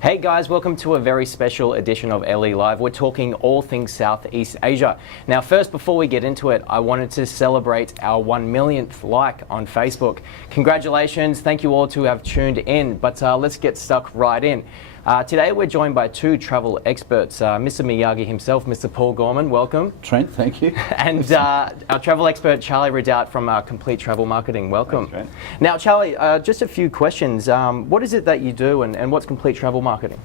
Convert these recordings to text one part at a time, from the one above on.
Hey guys, welcome to a very special edition of LE Live. We're talking all things Southeast Asia. Now first, before we get into it, I wanted to celebrate our 1 millionth like on Facebook. Congratulations, thank you all to have tuned in, but let's get stuck right in. Today we're joined by two travel experts, Mr. Miyagi himself, Mr. Paul Gorman, welcome. Trent, thank you. And our travel expert, Charlie Ridout from Complete Travel Marketing, welcome. Thanks, Trent. Now Charlie, just a few questions. What is it that you do and what's Complete Travel Marketing?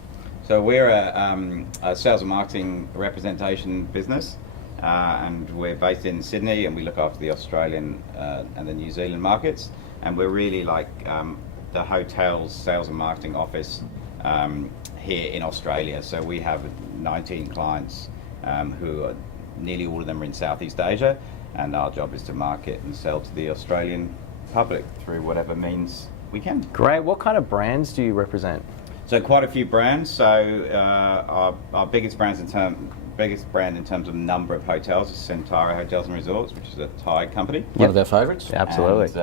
So we're a sales and marketing representation business, and we're based in Sydney, and we look after the Australian and the New Zealand markets, and we're really like the hotel's sales and marketing office here in Australia. So we have 19 clients who are, nearly all of them are in Southeast Asia, and our job is to market and sell to the Australian public through whatever means we can. Great. What kind of brands do you represent? So quite a few brands. So our biggest brand in terms of number of hotels is Centauro Hotels and Resorts, which is a Thai company. One of our favourites. Absolutely.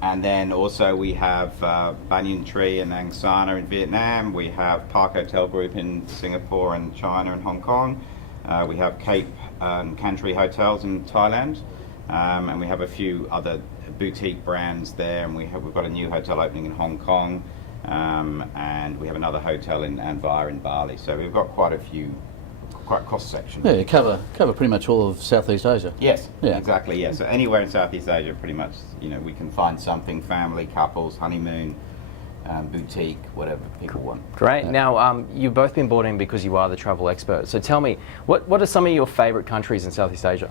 And then also we have Banyan Tree and Angsana in Vietnam. We have Park Hotel Group in Singapore and China and Hong Kong. We have Cape and Cantry Hotels in Thailand. And we have a few other boutique brands there. And we've got a new hotel opening in Hong Kong. And we have another hotel in Anvar in Bali. So we've got quite a few, quite cross-section. Yeah, you cover pretty much all of Southeast Asia. Yes, yeah. Exactly, yes. So anywhere in Southeast Asia, pretty much, we can find something, family, couples, honeymoon, boutique, whatever people want. Great. Now, you've both been brought in because you are the travel expert. So tell me, what are some of your favourite countries in Southeast Asia?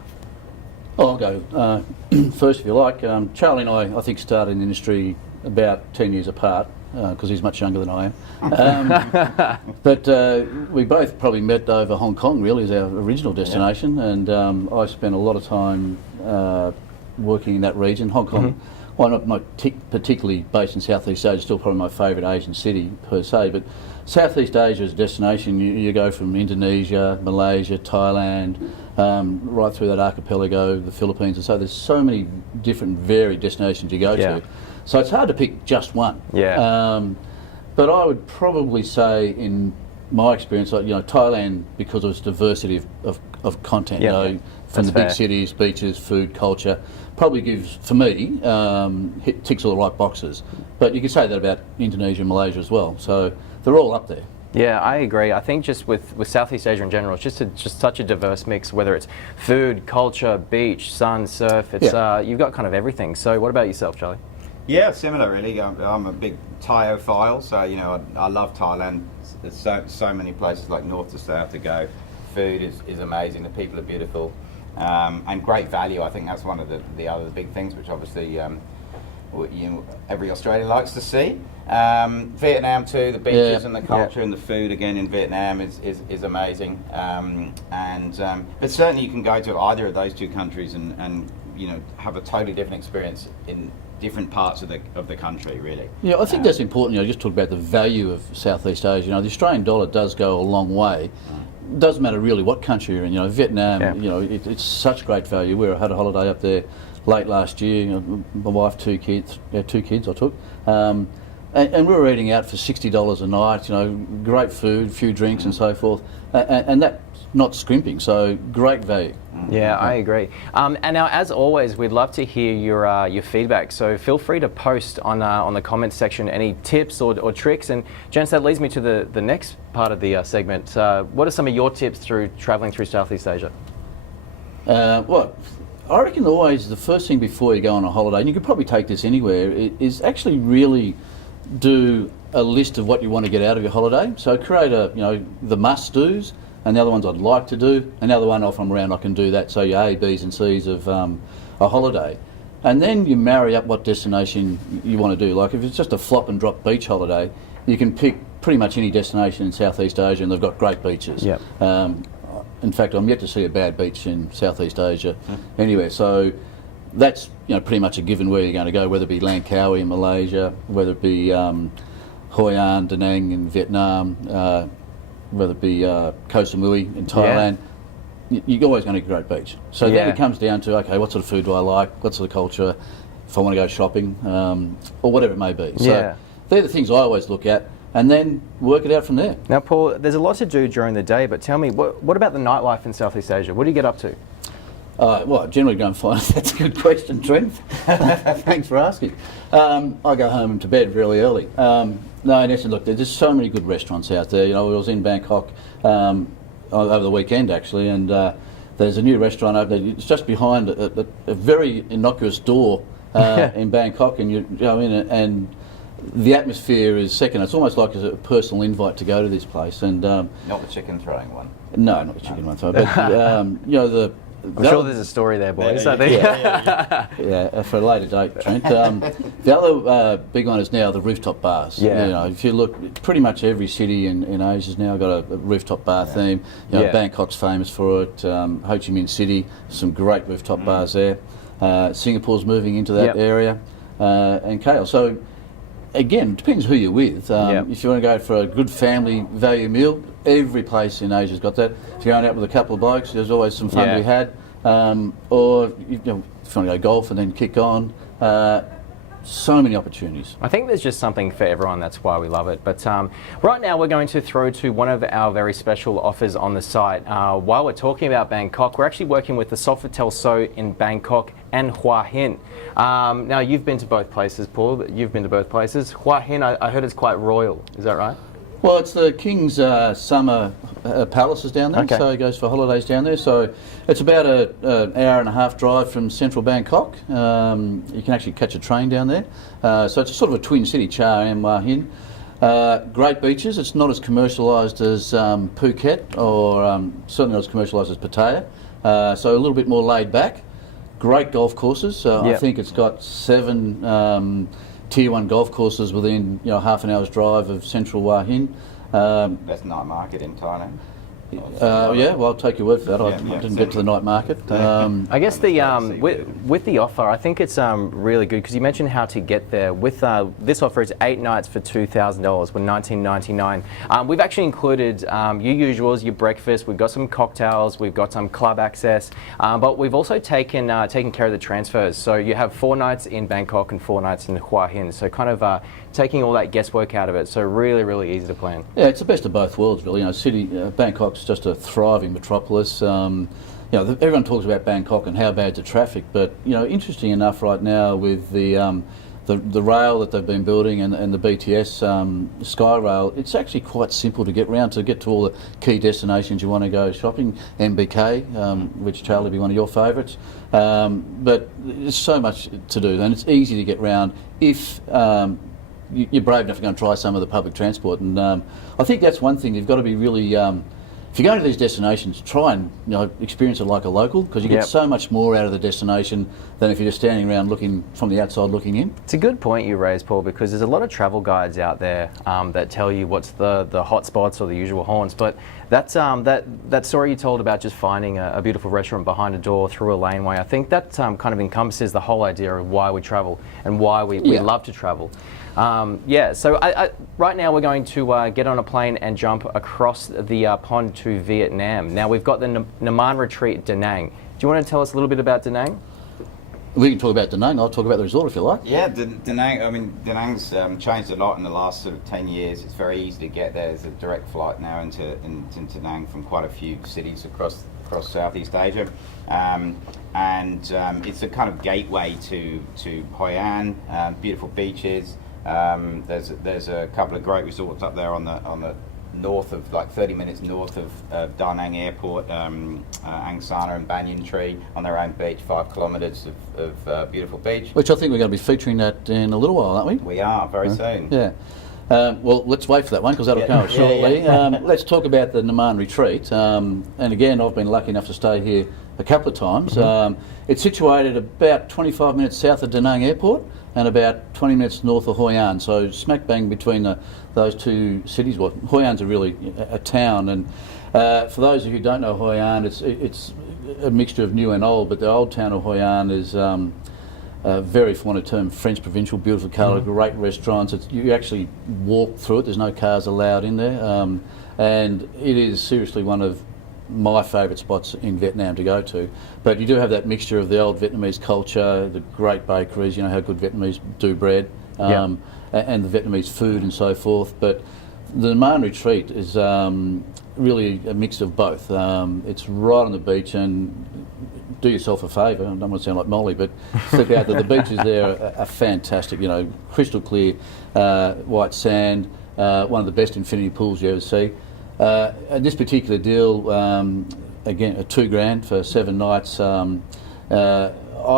Well, I'll go first if you like. Charlie and I think, started in the industry about 10 years apart, because he's much younger than I am. But we both probably met over Hong Kong, really, as our original destination. Yeah. And I spent a lot of time working in that region. Hong Kong, well, not particularly based in Southeast Asia, still probably my favourite Asian city per se, but Southeast Asia as a destination, you go from Indonesia, Malaysia, Thailand, right through that archipelago, the Philippines, and so there's so many different varied destinations you go to. So it's hard to pick just one. Yeah. But I would probably say, in my experience, Thailand, because of its diversity of content, from the big cities, beaches, food, culture, probably gives, for me, ticks all the right boxes. But you could say that about Indonesia and Malaysia as well. So they're all up there. Yeah, I agree. I think just with Southeast Asia in general, it's just such a diverse mix, whether it's food, culture, beach, sun, surf, it's you've got kind of everything. So what about yourself, Charlie? Yeah, similar really. I'm a big Thaiophile, so I love Thailand. There's so many places like north to south to go. Food is amazing. The people are beautiful, and great value. I think that's one of the other big things, which obviously every Australian likes to see. Vietnam too. The beaches and the culture and the food again in Vietnam is amazing. But certainly you can go to either of those two countries and have a totally different experience in different parts of the country, really. Yeah, I think that's important. Just talk about the value of Southeast Asia. The Australian dollar does go a long way. It doesn't matter really what country you're in. Vietnam, it's such great value. We had a holiday up there late last year. My wife, two kids I took. And we were eating out for $60 a night, great food, a few drinks and so forth. And that's not scrimping, so great value. Yeah, I agree. And now, as always, we'd love to hear your feedback. So feel free to post on the comments section any tips or tricks. And gents, that leads me to the next part of the segment. What are some of your tips through travelling through Southeast Asia? Well, I reckon always the first thing before you go on a holiday, and you could probably take this anywhere, is actually really do a list of what you want to get out of your holiday. So create the must-dos, and the other ones I'd like to do, and the other one, if I'm around, I can do that. So your A, B's and C's of a holiday. And then you marry up what destination you want to do. Like if it's just a flop and drop beach holiday, you can pick pretty much any destination in Southeast Asia, and they've got great beaches. Yep. In fact, I'm yet to see a bad beach in Southeast Asia anywhere. So that's pretty much a given where you're going to go, whether it be Langkawi in Malaysia, whether it be Hoi An, Da Nang in Vietnam, whether it be Koh Samui in Thailand. You're always going to get a great beach. So then it comes down to, okay, what sort of food do I like? What sort of culture? If I want to go shopping, or whatever it may be. So they're the things I always look at. and then work it out from there. Now, Paul, there's a lot to do during the day, but tell me, what about the nightlife in Southeast Asia? What do you get up to? Well, generally go and find. That's a good question, Trent. Thanks for asking. I go home and to bed really early. No, in essence, look, there's so many good restaurants out there. You know, I was in Bangkok over the weekend actually, and there's a new restaurant open. It's just behind a very innocuous door in Bangkok, and you go in and the atmosphere is second. It's almost like a personal invite to go to this place. And not the chicken throwing one. No, not the chicken one. But you know I'm sure there's a story there, boys. Yeah, for a later date, Trent. The other big one is now the rooftop bars. Yeah. You know, if you look, pretty much every city in Asia's now got a rooftop bar theme. You know, Bangkok's famous for it. Ho Chi Minh City, some great rooftop bars there. Singapore's moving into that area, and KL. So again, it depends who you're with. If you want to go for a good family value meal, every place in Asia's got that. If you're going out with a couple of blokes, there's always some fun to be had. Or you know, if you want to go golf and then kick on, so many opportunities. I think there's just something for everyone. That's why we love it. But right now we're going to throw to one of our very special offers on the site. While we're talking about Bangkok, we're actually working with the Sofitel So in Bangkok and Hua Hin. Now you've been to both places, Paul. You've been to both places. Hua Hin, I heard it's quite royal. Is that right? Well, it's the King's summer palaces down there, so he goes for holidays down there. So it's about an hour and a half drive from central Bangkok. You can actually catch a train down there. So it's sort of a twin city, Char and Hua Hin. Great beaches. It's not as commercialised as Phuket, or certainly not as commercialised as Pattaya. So a little bit more laid back. Great golf courses. I think it's got 7 Tier 1 golf courses within half an hour's drive of central Hua Hin. Best night market in Thailand. Yeah, well, I'll take your word for that. I didn't get to the night market. I guess with the offer, I think it's really good because you mentioned how to get there. With this offer, it's 8 nights for $2,000 with $19.99. We've actually included your usuals, your breakfast. We've got some cocktails. We've got some club access, but we've also taken care of the transfers. So you have 4 nights in Bangkok and 4 nights in Hua Hin. So kind of taking all that guesswork out of it. So really, really easy to plan. Yeah, it's the best of both worlds, really. You know, Bangkok's just a thriving metropolis. Everyone talks about Bangkok and how bad's the traffic, but interesting enough, right now with the rail that they've been building and the BTS Sky Rail, it's actually quite simple to get to all the key destinations you want to go shopping. MBK, which Charlie will be one of your favourites, but there's so much to do, and it's easy to get round if you're brave enough to go and try some of the public transport. And I think that's one thing you've got to be really. If you go to these destinations, try and experience it like a local, because you get so much more out of the destination than if you're just standing around looking from the outside looking in. It's a good point you raised, Paul, because there's a lot of travel guides out there that tell you what's the hot spots or the usual haunts. But that's that story you told about just finding a beautiful restaurant behind a door through a laneway. I think that kind of encompasses the whole idea of why we travel and why we love to travel. So right now we're going to get on a plane and jump across the pond to Vietnam. Now we've got the Naman Retreat Da Nang. Do you want to tell us a little bit about Da Nang? We can talk about Da Nang. I'll talk about the resort if you like. Yeah, Da Nang. I mean, Da Nang's changed a lot in the last sort of 10 years. It's very easy to get there. There's a direct flight now into Da Nang from quite a few cities across Southeast Asia, and it's a kind of gateway to Hoi An. Beautiful beaches. There's a couple of great resorts up there on the north of, like 30 minutes north of Da Nang Airport, Ang Sana and Banyan Tree on their own beach, 5 kilometres of beautiful beach. Which I think we're going to be featuring that in a little while, aren't we? We are, very soon. Yeah. Well, let's wait for that one because that'll come shortly. Let's talk about the Naman Retreat. And again, I've been lucky enough to stay here a couple of times. It's situated about 25 minutes south of Da Nang Airport and about 20 minutes north of Hoi An, so smack bang between those two cities. Well, Hoi An's really a town, and for those of you who don't know Hoi An, it's a mixture of new and old, but the old town of Hoi An is very, for want of a term, French provincial, beautiful colour, great restaurants. You actually walk through it, there's no cars allowed in there, and it is seriously one of my favourite spots in Vietnam to go to. But you do have that mixture of the old Vietnamese culture, the great bakeries, how good Vietnamese do bread, and the Vietnamese food and so forth. But the Mahon Retreat is really a mix of both. It's right on the beach, and do yourself a favour, I don't want to sound like Molly, but step out there. The beaches there are fantastic, you know, crystal clear, white sand, one of the best infinity pools you ever see. And this particular deal, again, at $2,000 for 7 nights, I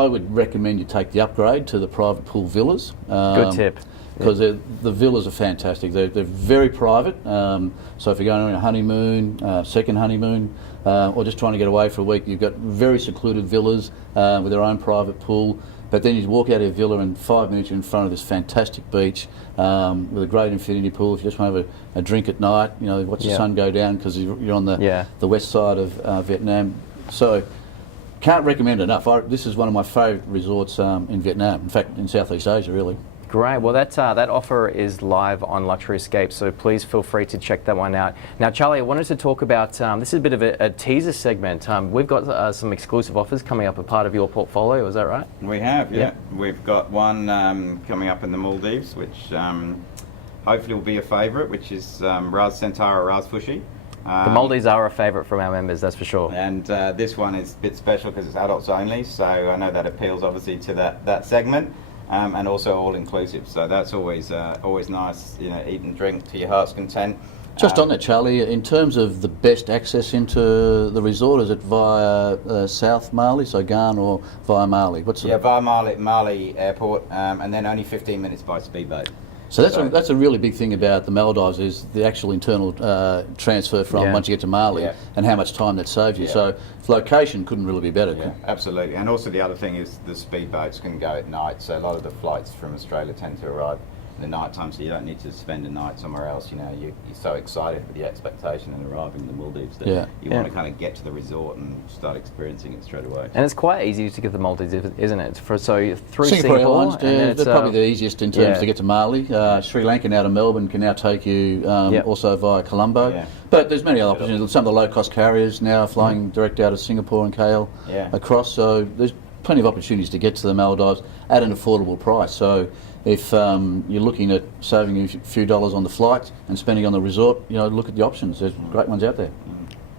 would recommend you take the upgrade to the private pool villas. Good tip. Because the villas are fantastic. They're very private. So if you're going on a honeymoon, second honeymoon, or just trying to get away for a week, you've got very secluded villas with their own private pool. But then you walk out of your villa and 5 minutes you're in front of this fantastic beach with a great infinity pool. If you just want to have a drink at night, you know, watch the sun go down because you're on the west side of Vietnam. So can't recommend it enough. This is one of my favourite resorts in Vietnam. In fact, in Southeast Asia, really. Great. Well, that offer is live on Luxury Escapes, so please feel free to check that one out. Now, Charlie, I wanted to talk about, this is a bit of a teaser segment. We've got some exclusive offers coming up, a part of your portfolio, is that right? We have, yeah. We've got one coming up in the Maldives, which hopefully will be a favourite, which is Ras Centaur Ras Fushi. The Maldives are a favourite from our members, that's for sure. And this one is a bit special because it's adults only, so I know that appeals obviously to that segment. And also all-inclusive, so that's always nice, you know, eat and drink to your heart's content. Just on that, Charlie, in terms of the best access into the resort, is it via South Mali, so Gan, or via Mali? Via Mali Airport, and then only 15 minutes by speedboat. So that's a really big thing about the Maldives, is the actual internal transfer from once you get to Mali and how much time that saves you. So location couldn't really be better. Yeah, absolutely. And also the other thing is the speedboats can go at night. So a lot of the flights from Australia tend to arrive in the night time, so you don't need to spend a night somewhere else. You know, you're so excited with the expectation and arriving in the Maldives that you want to kind of get to the resort and start experiencing it straight away. And it's quite easy to get to the Maldives, isn't it? Through Singapore Airlines, they're probably the easiest in terms to get to Mali. Sri Lanka out of Melbourne can now take you also via Colombo. Yeah. But there's many other opportunities. Some of the low-cost carriers now flying direct out of Singapore and KL across. So there's plenty of opportunities to get to the Maldives at an affordable price. So if you're looking at saving a few dollars on the flight and spending on the resort, you know, look at the options. There's great ones out there.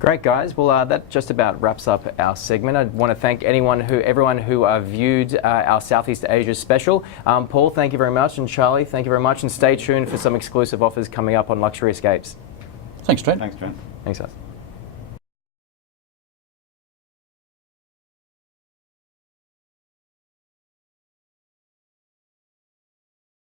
Great, guys. Well, that just about wraps up our segment. I want to thank everyone who viewed our Southeast Asia special. Paul, thank you very much, and Charlie, thank you very much, and stay tuned for some exclusive offers coming up on Luxury Escapes. Thanks, Trent. Thanks, Trent. Thanks, guys.